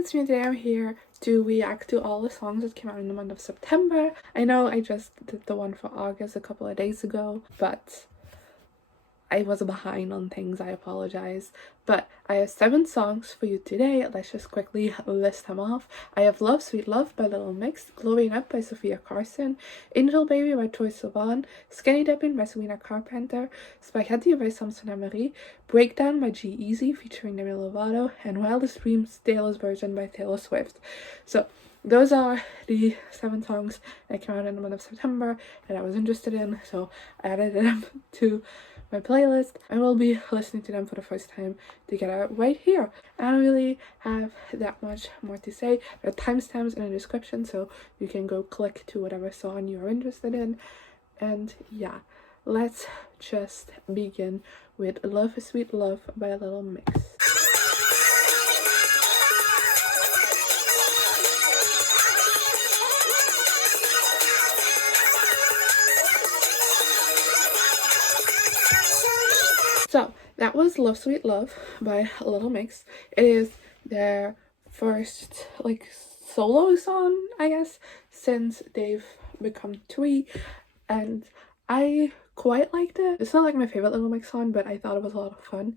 it's me. Today I'm here to react to all the songs that came out in the month of September. I know I just did the one for August a couple of days ago, but I was behind on things, I apologize. But I have 7 songs for you today. Let's just quickly list them off. I have Love Sweet Love by Little Mix, Glowin Up by Sofia Carson, Angel Baby by Troye Sivan, Skinny Dipping by Sabrina Carpenter, Spaghetti by Samson and Marie, Breakdown by G-Eazy featuring Demi Lovato, and Wildest Taylor's Version by Taylor Swift. So those are the 7 songs that came out in the month of September that I was interested in, so I added them to my playlist. I will be listening to them for the first time together right here. I don't really have that much more to say. There are timestamps in the description, so you can go click to whatever song you're interested in. And yeah, let's just begin with Love is Sweet Love by Little Mix. So that was Love Sweet Love by Little Mix. It is their first solo song, I guess, since they've become 3, and I quite liked it. It's not like my favorite Little Mix song, but I thought it was a lot of fun,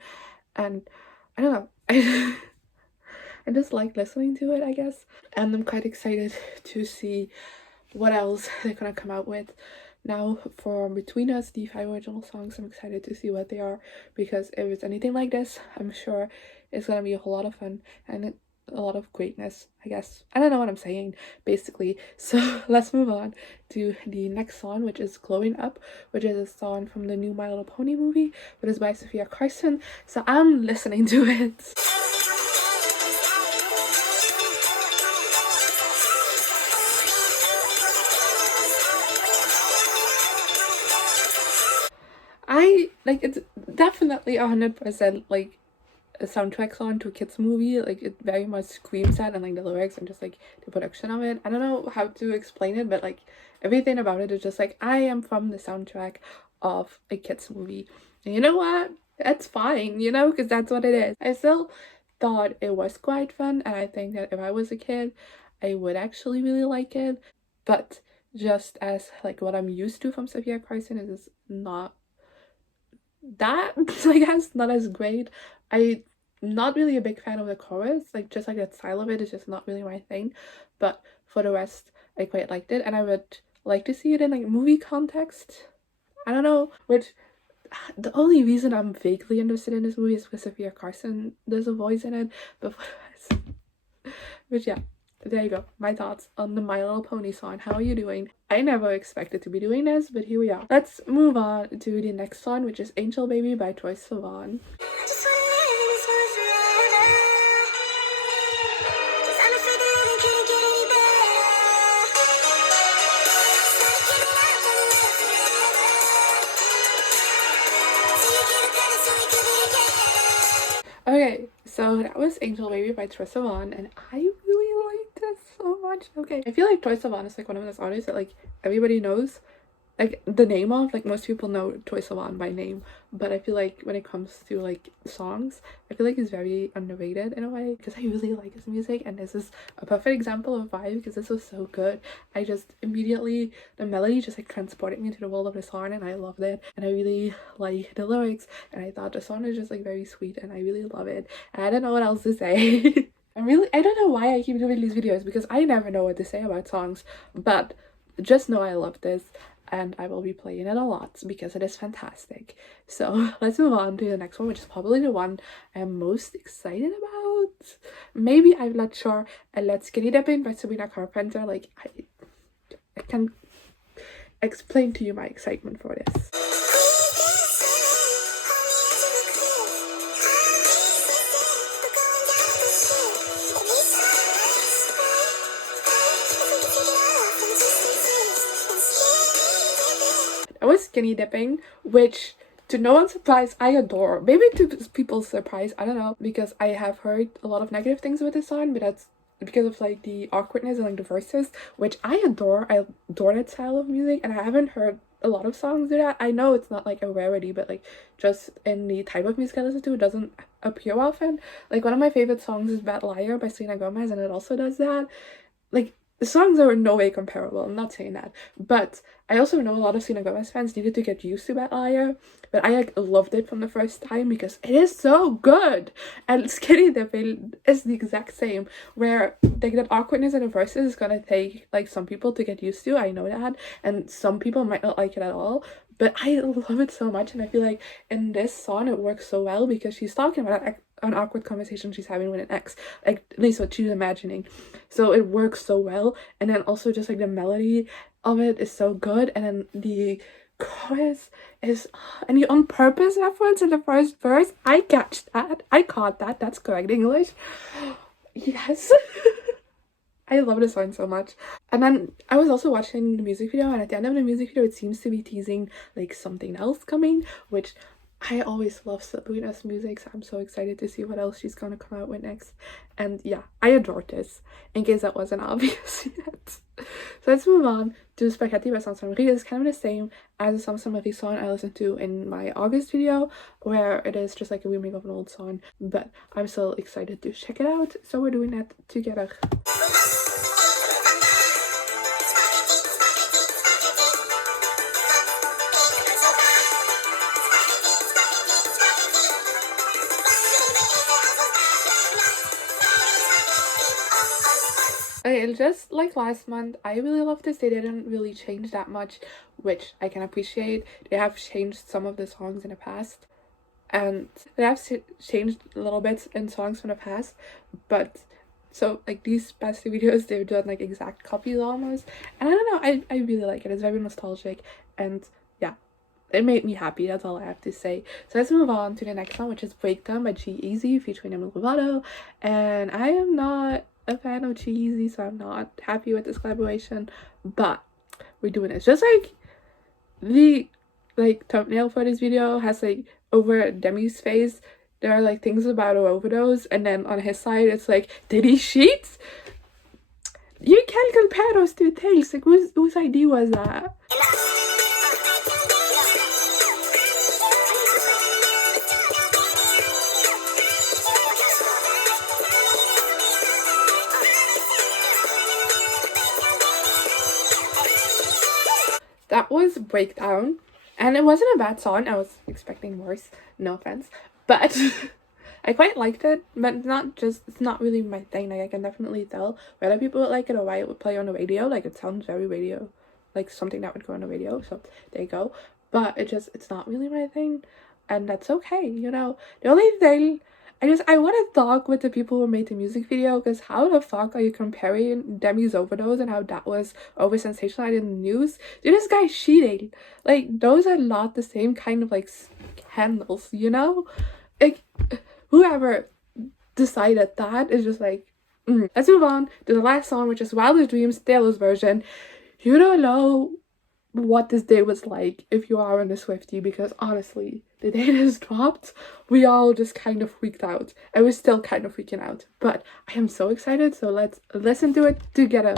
and I don't know, I just like listening to it, I guess, and I'm quite excited to see what else they're gonna come out with. Now for Between Us, the 5 original songs, I'm excited to see what they are, because if it's anything like this, I'm sure it's gonna be a whole lot of fun and a lot of greatness, I guess. I don't know what I'm saying, basically. So let's move on to the next song, which is Glowin Up, which is a song from the new My Little Pony movie, but it's by Sofia Carson, so I'm listening to it. It's definitely 100% like a soundtrack song to a kids movie. Like, it very much screams that, and like the lyrics and just like the production of it, I don't know how to explain it, but like everything about it is just like, I am from the soundtrack of a kids movie. And you know what, that's fine, you know, because that's what it is. I still thought it was quite fun, and I think that if I was a kid I would actually really like it, but just as like what I'm used to from Sofia Carson is not that I guess not as great. I'm not really a big fan of the chorus, like just like that style of it is just not really my thing, but for the rest I quite liked it, and I would like to see it in like movie context. I don't know, which the only reason I'm vaguely interested in this movie is because Sofia Carson does a voice in it, but yeah, there you go, my thoughts on the My Little Pony song. How are you doing? I never expected to be doing this, but here we are. Let's move on to the next song, which is Angel Baby by Troye Sivan. Okay, so that was Angel Baby by Troye Sivan, and I really liked it so much. Okay, I feel like Troye Sivan is like one of those artists that like everybody knows like the name of, like most people know Troye Sivan by name, but I feel like when it comes to like songs, I feel like he's very underrated in a way, because I really like his music, and this is a perfect example of why, because this was so good. I just immediately, the melody just like transported me into the world of the song, and I loved it, and I really like the lyrics, and I thought the song is just like very sweet, and I really love it, and I don't know what else to say. I don't know why I keep doing these videos, because I never know what to say about songs, but just know I love this, and I will be playing it a lot because it is fantastic. So let's move on to the next one, which is probably the one I'm most excited about. Maybe, I'm not sure. And Let's Skinny Dipping by Sabrina Carpenter. Like, I can explain to you my excitement for this. I was Skinny Dipping, which to no one's surprise I adore. Maybe to people's surprise, I don't know, because I have heard a lot of negative things with this song, but that's because of like the awkwardness and like the verses, which I adore. I adore that style of music, and I haven't heard a lot of songs do that. I know it's not like a rarity, but like just in the type of music I listen to, it doesn't appear often. Like one of my favorite songs is Bad Liar by Selena Gomez, and it also does that. Like the songs are in no way comparable, I'm not saying that, but I also know a lot of Selena Gomez fans needed to get used to Bad Liar, but I like loved it from the first time because it is so good. And Skinny Dipping is the exact same, where like that awkwardness in the verses is gonna take like some people to get used to, I know that, and some people might not like it at all, but I love it so much. And I feel like in this song it works so well because she's talking about an awkward conversation she's having with an ex, like at least what she's imagining, so it works so well. And then also just like the melody of it is so good, and then the chorus is, and the on purpose reference in the first verse, I caught that, that's correct English. Yes. I love this song so much. And then I was also watching the music video, and at the end of the music video it seems to be teasing like something else coming, which I always love Sabrina's music, so I'm so excited to see what else she's gonna come out with next. And yeah, I adore this, in case that wasn't obvious yet. So let's move on to Spaghetti by Samson. It is kind of the same as the Samson song I listened to in my August video, where it is just like a remake of an old song, but I'm still excited to check it out, so we're doing that together. Okay, just like last month, I really love this. They didn't really change that much, which I can appreciate. They have changed some of the songs in the past, and they have changed little bits in songs from the past, but so like these past two videos they've done like exact copies almost, and I don't know, I really like it. It's very nostalgic, and yeah, it made me happy, that's all I have to say. So let's move on to the next one, which is Breakdown by G-Eazy featuring Demi and Lovato, and I am not a fan of G-Eazy, so I'm not happy with this collaboration, but we're doing it. Just like the like thumbnail for this video has like over Demi's face there are like things about her overdose, and then on his side it's like, did he cheat? You can't compare those two things. Like whose idea was that? That was Breakdown, and it wasn't a bad song. I was expecting worse, no offense, but I quite liked it, but it's not really my thing. Like I can definitely tell whether people would like it or why it would play on the radio. Like it sounds very radio, like something that would go on the radio, so there you go. But it's not really my thing, and that's okay, you know. The only thing I want to talk with the people who made the music video, because how the fuck are you comparing Demi's overdose and how that was over sensationalized in the news? Dude, this guy's cheating. Like, those are not the same kind of, like, scandals, you know? Like, whoever decided that is just like, Let's move on to the last song, which is Wildest Dreams, Taylor's version. You don't know what this day was like if you are in a Swiftie, because honestly, the day this dropped, we all just kind of freaked out. I was still kind of freaking out, but I am so excited, so let's listen to it together.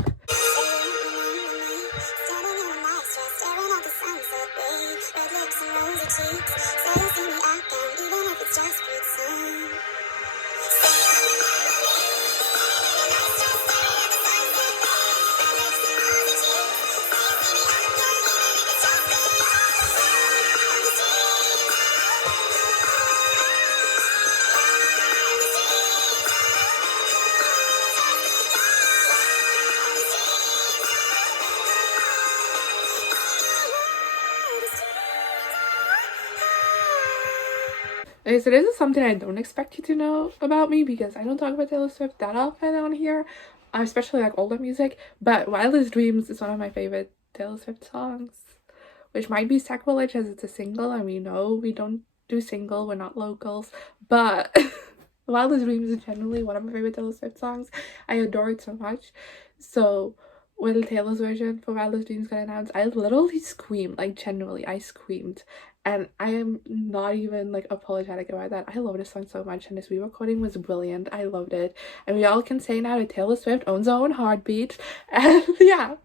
Okay, so this is something I don't expect you to know about me, because I don't talk about Taylor Swift that often on here, especially like older music, but Wildest Dreams is one of my favorite Taylor Swift songs, which might be sacrilege as it's a single, and we know we don't do single, we're not locals, but Wildest Dreams is generally one of my favorite Taylor Swift songs. I adore it so much. So when Taylor's version for Wildest Dreams got announced, I literally screamed, like genuinely, I screamed. And I am not even like apologetic about that. I love this song so much, and this re-recording was brilliant. I loved it. And we all can say now that Taylor Swift owns her own heartbeat. And yeah,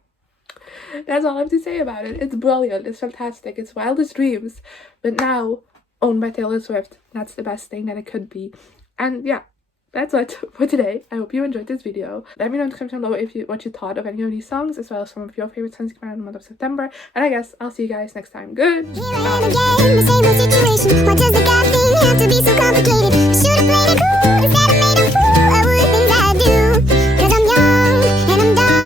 That's all I have to say about it. It's brilliant. It's fantastic. It's Wildest Dreams, but now owned by Taylor Swift. That's the best thing that it could be. And yeah, that's it for today. I hope you enjoyed this video. Let me know in the description below what you thought of any of these songs, as well as some of your favorite songs coming out in the month of September. And I guess I'll see you guys next time. Good. Bye.